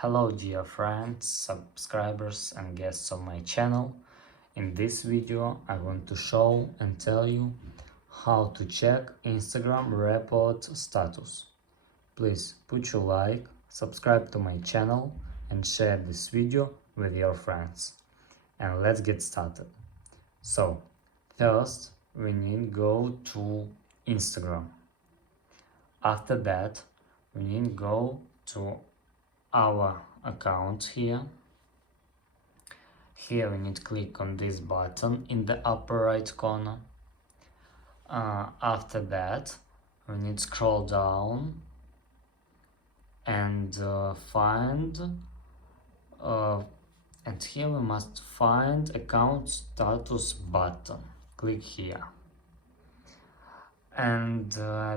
Hello dear friends, subscribers and guests of my channel. In this video I want to show and tell you how to check Instagram report status. Please put your like, subscribe to my channel and share this video with your friends. And let's get started. So first we need to go to Instagram. After that we need to go to our account here. Here we need to click on this button in the upper right corner. After that we need to scroll down and and here we must find account status button. Click here. And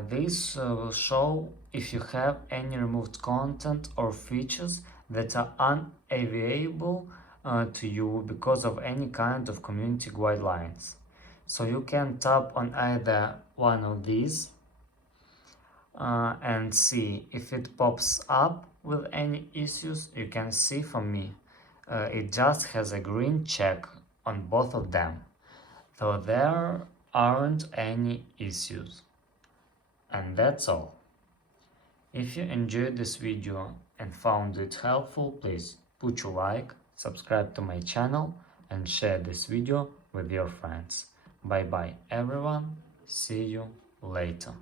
this will show if you have any removed content or features that are unavailable to you because of any kind of community guidelines. So you can tap on either one of these and see if it pops up with any issues. You can see for me it just has a green check on both of them, so there aren't any issues. And that's all. If you enjoyed this video and found it helpful, please put your like, subscribe to my channel and share this video with your friends. Bye bye everyone, see you later.